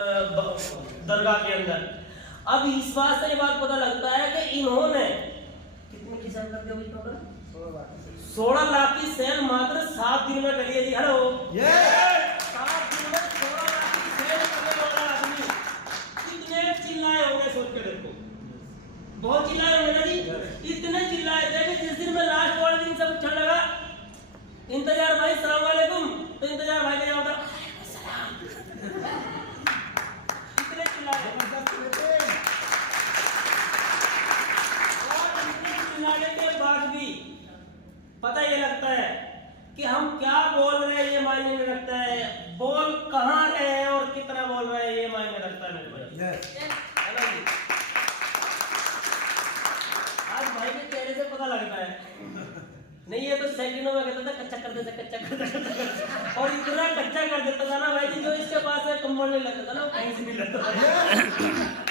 दरगाह के अंदर। अब इस बात से ये बात पता लगता है कि इन्होंने कितनी की सेल कर दी होगी? 16 लाख की सेल मात्र 7 दिन में करी है जी। हेलो 7 दिन में 16 लाख की सेल करने वाला आदमी कितने चिल्लाए होंगे सोच के देखो। बहुत चिल्लाए होंगे ना जी। इतने चिल्लाए थे कि जिस दिन में लास्ट वाले दिन सब उछल लगा, इंतजार भाई सलाम वालेकुम, तो इंतजार भाई क्या होता चिल्लाने के बाद भी पता ये लगता है कि हम क्या बोल रहे हैं ये मायने में रखता है, बोल कहाँ रहे हैं और कितना बोल रहे हैं ये मायने रखता है मेरे भाई। आज भाई के चेहरे से पता लगता है। नहीं ये तो सेकंडों में कहता था कच्चा कर देता, कच्चा कर देता, और इतना कच्चा कर देता था ना भाई जी, जो इसके पास कंबल नहीं लगता था ना, कहीं से नहीं लगता था।